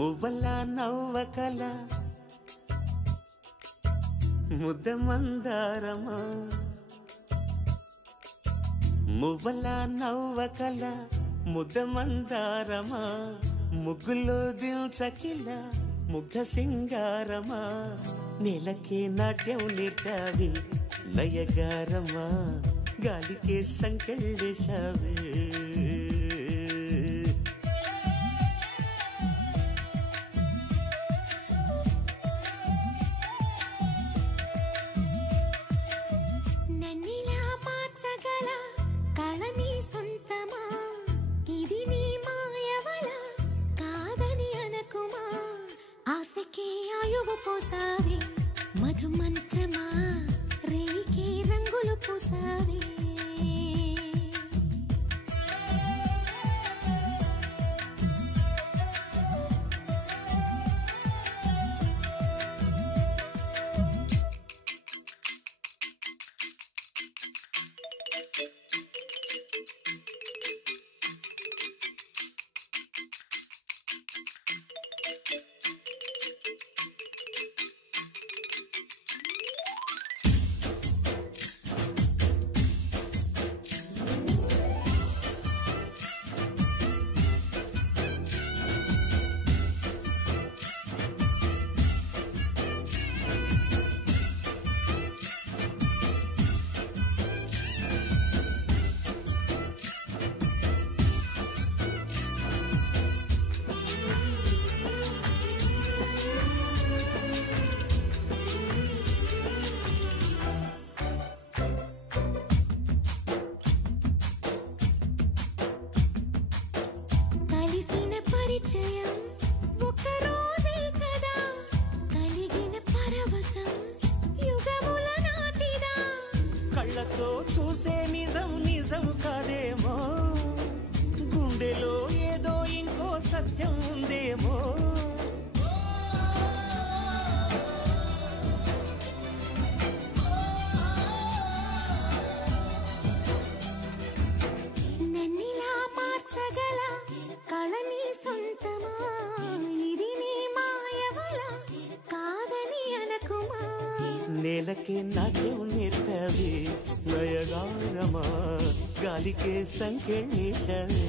మువ్వల నవ్వకల ముద్ద మందారమా మువ్వల నవ్వకల ముద్ద మందారమా ముగ్గులో దిల్చకిల ముగ్ధ సింగారమా నేలకే నాట్యం నేర్పావి లయగారమా గాలికే సంకెళ్ళేశావే పోసావి మధు మంత్రమా రేకే రంగులు పూసావి చూసే నిజం నిజం కాదేమో గుండెలో ఏదో ఇంకో సత్యం ఉందేమో నన్నిలా మార్చగల కళని సొంతమా ఇది నీ మాయవల కాదని అనకుమా నేలకే నాట్యం నేర్పావి నయగారమా గాలికే సంకెళ్ళేశావే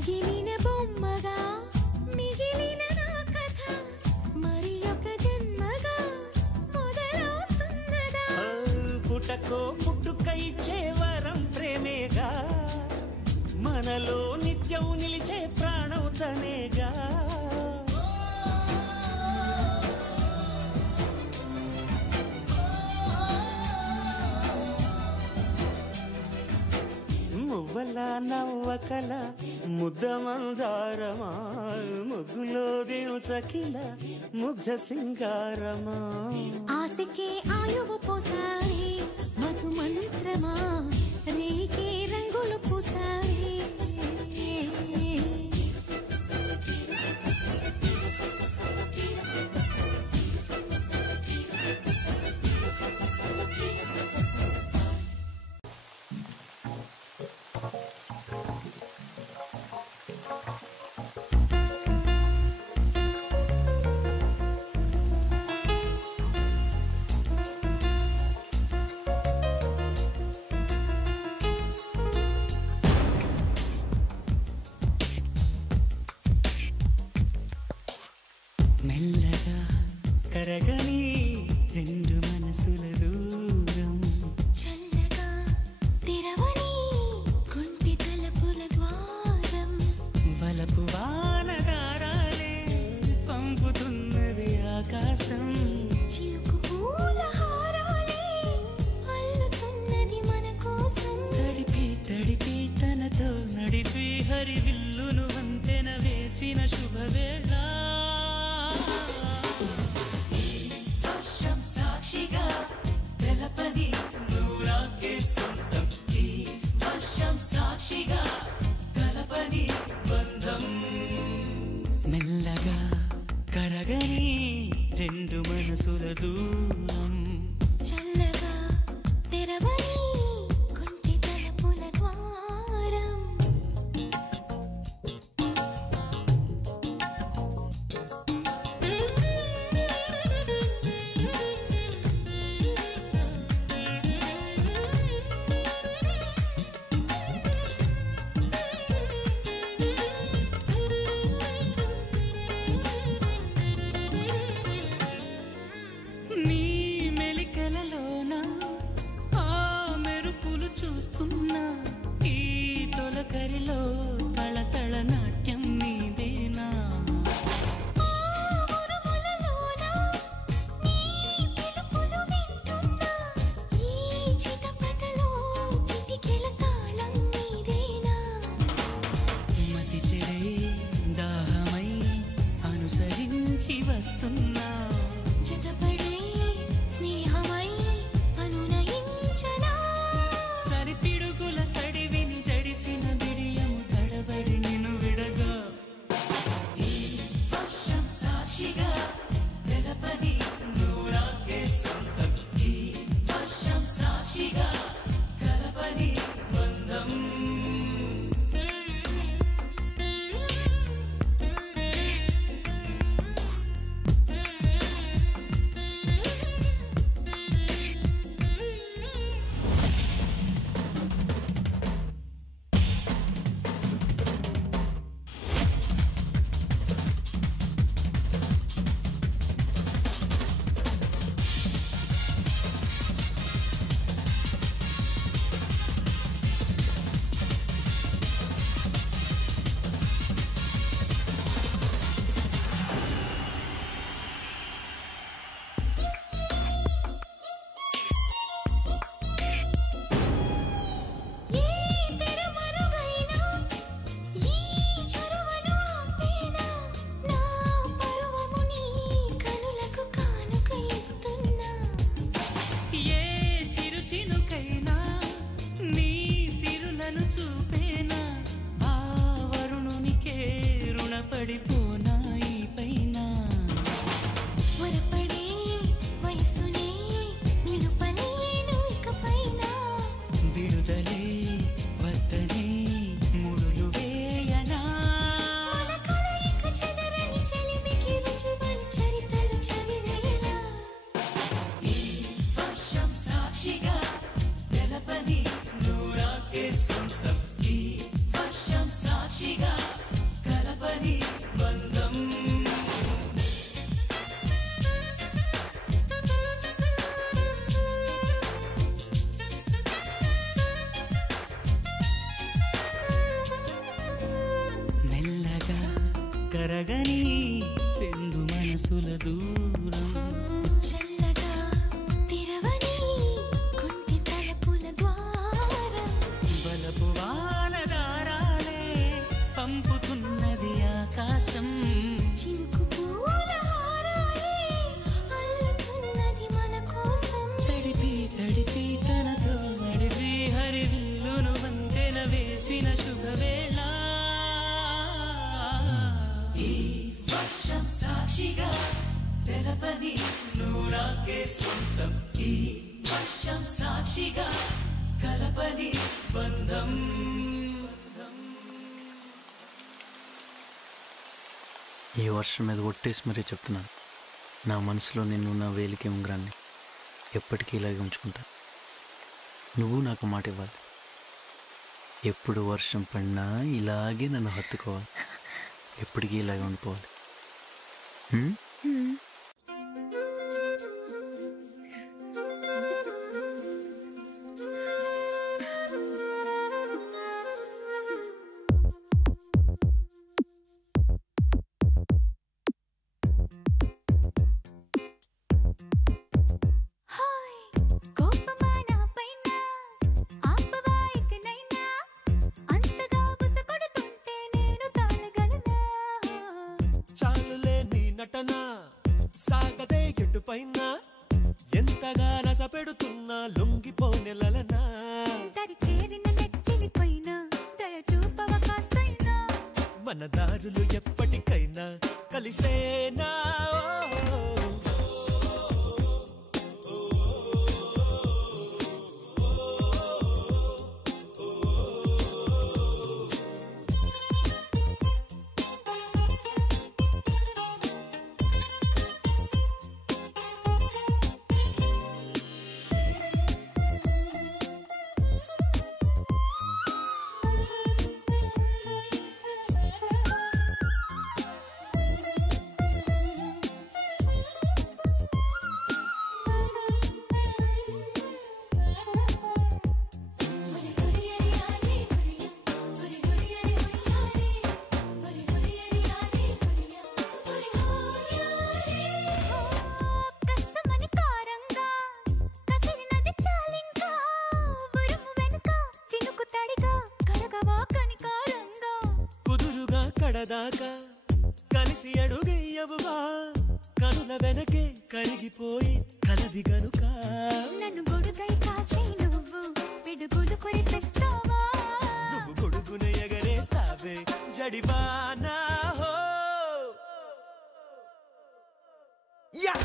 పగిలిన బొమ్మగా మిగిలిన నా కథ మరి ఒక జన్మగా మొదలవుతున్నదా పుటకో పుట్టుక ఇచ్చే వరం ప్రేమేగా మనలో నిత్యం నిలిచే ప్రాణం తనేగా మువ్వల నవ్వకల ముద్ద మందారమా ముగ్గులో దిల్చకిల ముగ్ధ సింగారమా ఆశకే ఆయువు పోసాయి మధు మంత్రమా రేకే రంగులు పూసాయి కరగని రెండు మనసుల దూరం చల్లగా తెరవని కొంటి తలుపుల ద్వారం వలపు వానదారాలే పంపుతున్నది ఆకాశం చిలుకు పూల హారాలే అల్లుతున్నది మన కోసం తడిపి తడిపి తనతో నడిపి హరివిల్లును వంతెన వేసిన శుభవేళ వర్షం సాక్షిగా తెలపని నూరాకే సొంతం ఈ వర్షం సాక్షిగా కలపని బంధం మెల్లగా కరగని రెండు మనసుల దూరం చల్లగా తెరవని కొంటి తలుపుల ద్వారం నీ మెలికలలోన ఆ మెరుపులు చూస్తున్నా ఈ తొలకరిలో తళతళ నాట్యం నీదేనా ఉరుములలోన నీ పిలుపులు వింటున్నా ఈ చిటపటలో చిటికెల తాళం నీదేనా మతి చెడే దాహమై అనుసరించి వస్తున్నా జతపడే స్నేహమై అనునయించనా సరిపిడుగుల సడివిని జడిసిన బిడియము తడబడి నిన్ను విడగా ఈ వర్షం సాక్షిగా తెలపని నూరాకే సొంతం ఈ వర్షం సాక్షిగా కలపని బంధం ఏ తెరమరుగైనా ఈ చరువను ఆపేనా నా పరువము నీ కనులకు కానుక ఇస్తున్నా ఏ చిరు చినుకైనా నీ సిరులను చూపేనా ఆ వరుణునికే రుణపడిపోనా ఈ పైన వరపడే వయసునే నిలుపలేను ఇకపైన విడుదలే వద్దనే ముడులు వేయనా మన కలయిక చెదరని చెలిమికి రుజువని చరితలు చదివేలా ఈ వర్షం సాక్షిగా తెలపని నూరాకే సొంతం ఈ వర్షం సాక్షిగా కలపని బంధం మెల్లగా కరగని రెండు మనసుల దూరం చల్లగా తెరవని కొంటి తలుపుల ద్వారం బలపు వానదారాలే పంపుతున్నది ఆకాశం చినుకు పూల హారాలే అల్లుతున్నది మన కోసం తడిపి తడిపి తనతో నడిపి హరివిల్లును వంతెన వేసిన శుభవేళ ఈ వర్షం సాక్షిగా తెలపని నూరాకే సొంతం ఈ వర్షం సాక్షిగా కలపని బంధం ఈ వర్షం మీద ఒట్టేసి మరీ చెప్తున్నాను, నా మనసులో నిన్ను నా వేలికి ఉంగరాన్ని ఎప్పటికీ ఇలాగే ఉంచుకుంటా. నువ్వు నాకు మాట ఇవ్వాలి. ఎప్పుడు వర్షం పడినా ఇలాగే నన్ను హత్తుకోవాలి, ఎప్పటికీ ఇలాగే ఉండిపోవాలి. పైన ఎంతగా నస పెడుతున్నా లొంగిపోనెలనా దరి చేరిన నెచ్చిలి పైన దయ చూపవ కాస్తైనా మన దారులు ఎప్పటికైనా కలిసేనా దాకా కలిసి అడుగయ్యవుగా కనుల వెనకే కరిగిపోయి కలవి గనుక నన్ను గొడుగై కాసే నువ్వు పిడుగులు కొరిపిస్తావా నువ్వు గొడుగును ఎగరేస్తావే జడివానా హో యా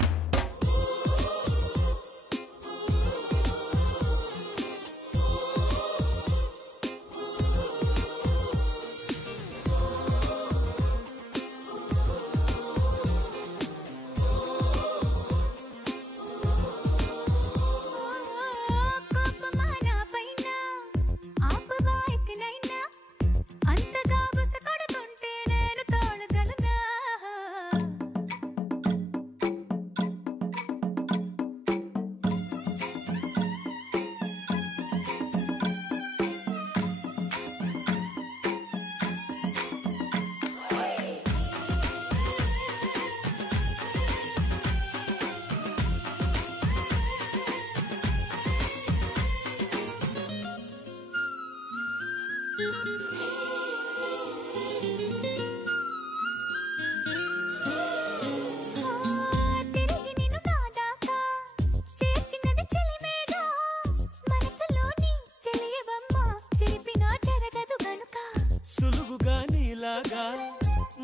సులువుగా నీలాగా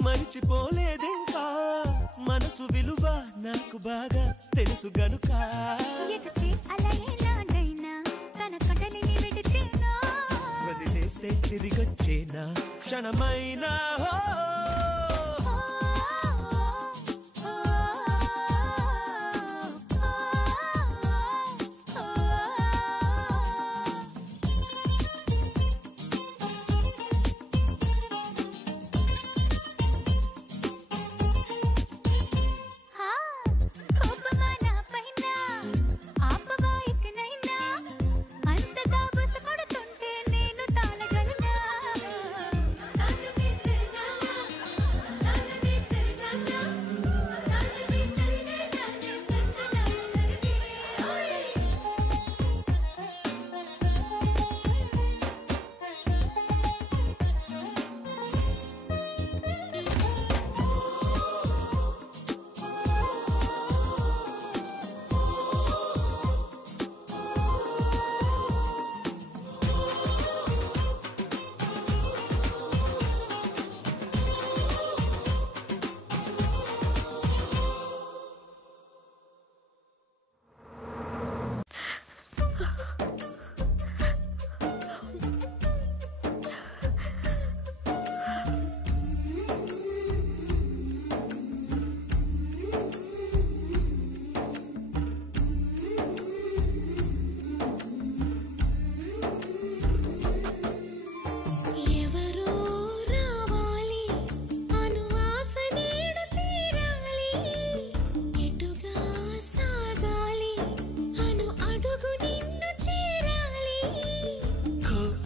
మరిచిపోలేదింకా మనసు విలువ నాకు బాగా తెలుసు గనుక వదిలేస్తే తిరిగొచ్చేనా క్షణమైనా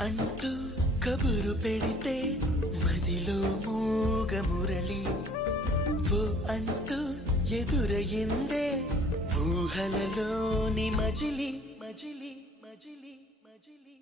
అంటూ కబురు పెడితే మదిలో మూగ మురళి ఓ అంటూ ఎదురయిందే ఊహలలోని మజిలి మజిలి మజిలి మజిలి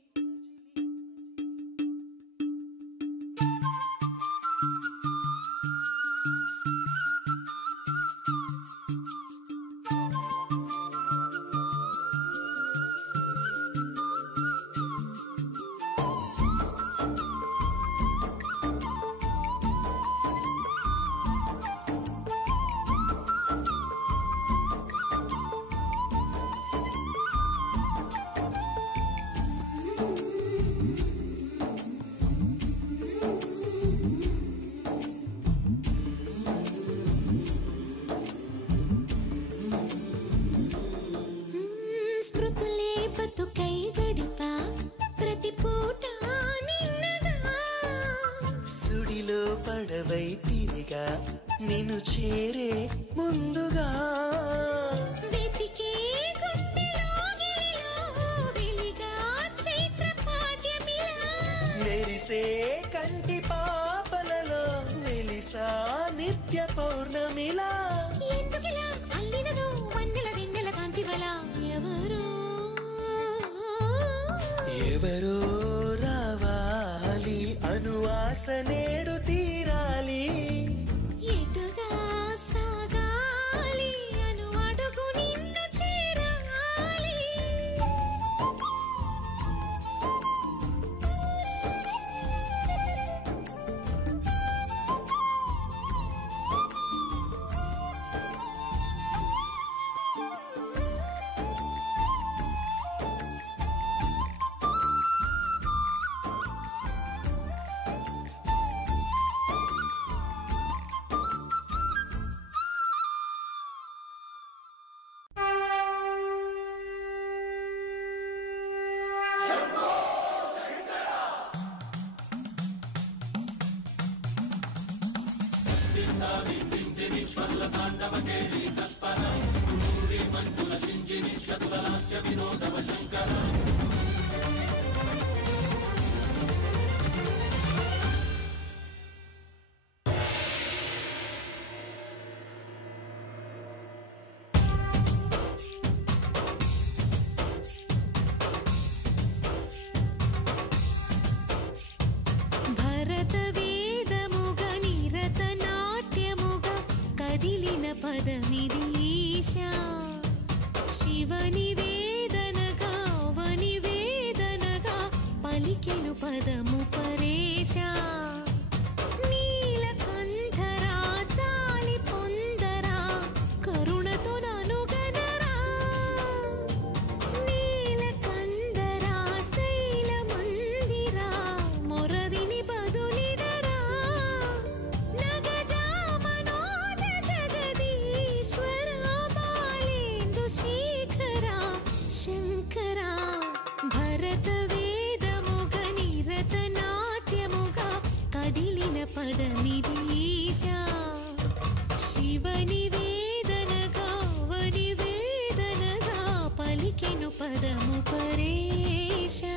నిత్య పౌర్ణమిలా ఎందుకిలా అల్లినదో వన్నెల వెన్నెల కాంతివల ఎవరో ఎవరో రావాలి అనువాస నేడు తీరాలి ఎటుగా సాగాలి అను అడుగు నిన్ను చేరాలి భరత వేదముగ నిరత నాట్యముగ కదిలిన పదమిది ఈశా శివని వేదనగా వని వేదనగా పలికెను పదము పరేశా నీలకంఠరా చాలి పొందరా కరుణతో ననుగనరా నీలకందరా శైల మందిరా మొరవిని బదులిడరా నగజా మనోజ జగదీశ్వరా బాలేందు శేఖరా శంకరా భరత వేదముగ నిరత నాట్యముగ కదిలిన పదమిది ఈశా శివని వేదనగా వని వేదనగా పలికెను పదము పరేశా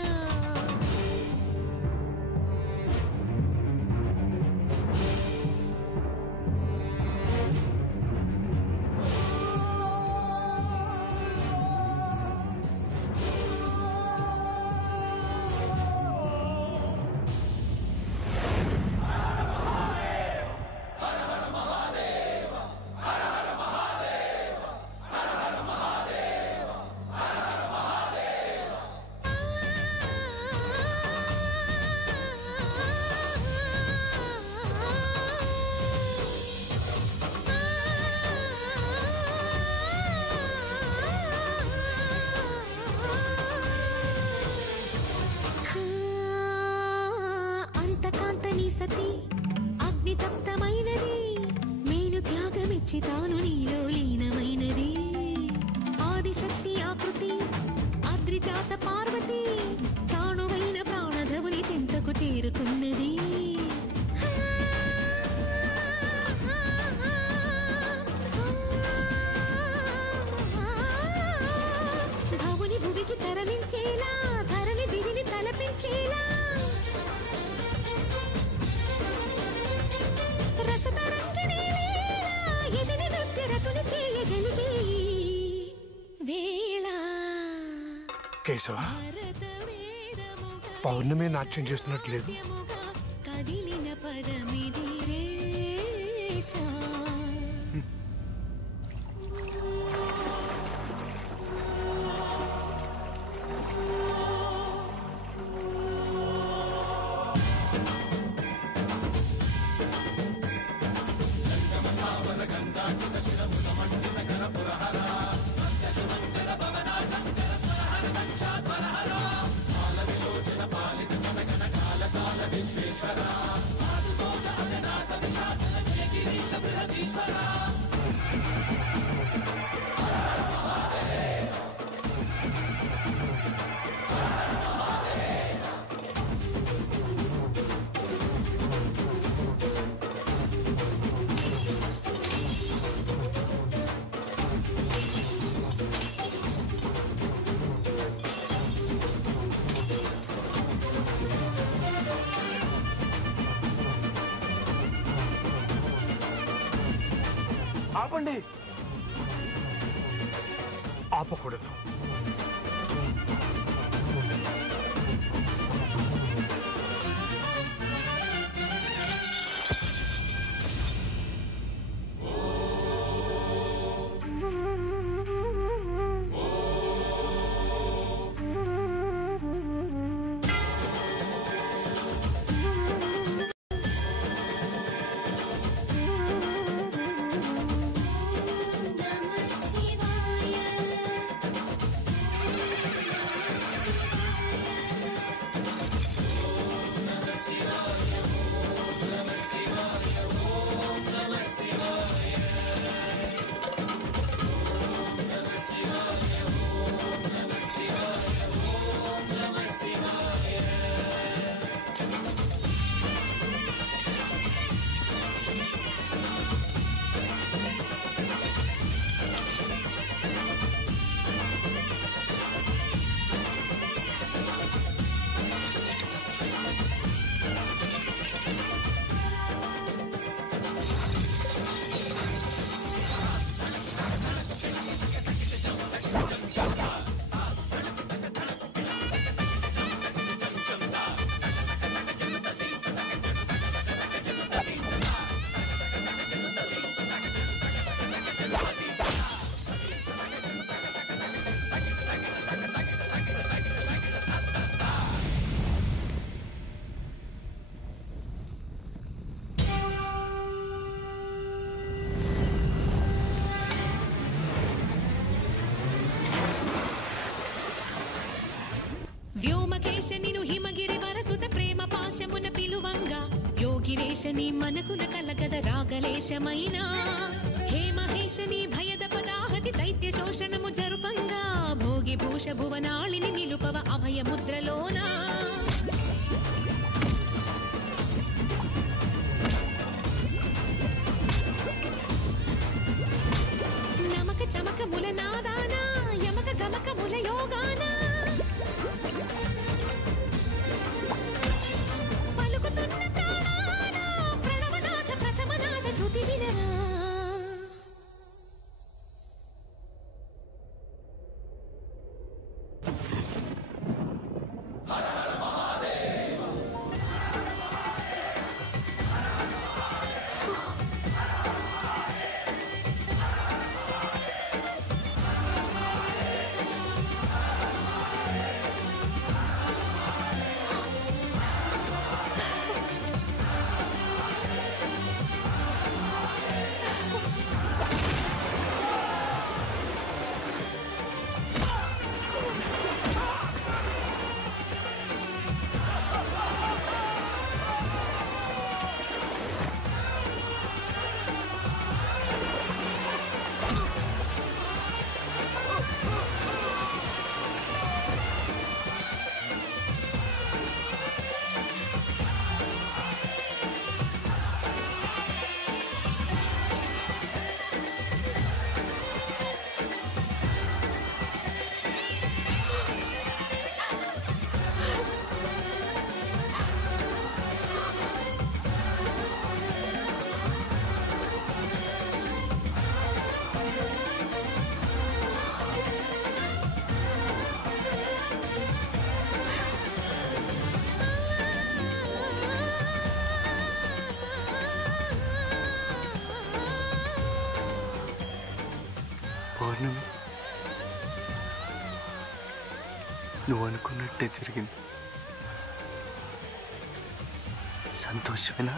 అంతకాంతని సతి అగ్నితప్తమైనది మేను త్యాగమిచ్చి తాను నీలో లీనమైనది ఆదిశక్తి ఆకృతి అద్రిజాత పార్వతి తానువైన ప్రాణధవుని చింతకు చేరుకున్నది భవుని భువికి తరలించేలా ధరణి దివిని తలపించేలా రసతరంగిణి వేళ ఎదిని నృత్యరతుని చేయగలిగే వేళ కేశవ భరత వేదముగ పౌర్ణమి నాట్యం చేస్తున్నట్లేదు. నాట్యముగ కదిలిన పదమిది రేషా విశ్వేశ్వర ఆపండి. ఆపకూడదు. వ్యోమకేశనిను హిమగిరి వరసుత ప్రేమ పాశమున పిలువంగా యోగివేశని మనసున కలగద రాగలేశమైన హే మహేశని భయద పదాహతి దైత్య శోషణము జరుపంగా భోగి భూష భువనాళిని నిలుపవ అభయ ముద్రలోనా నమక చమకముల నాదానా యమక గమకముల యోగానా పలుకుతున్న ప్రాణాన ప్రణవనాథ ప్రథమనాథ శృతి వినరా పౌర్ణమి, నువ్వు అనుకున్నట్టే జరిగింది. సంతోషమేనా?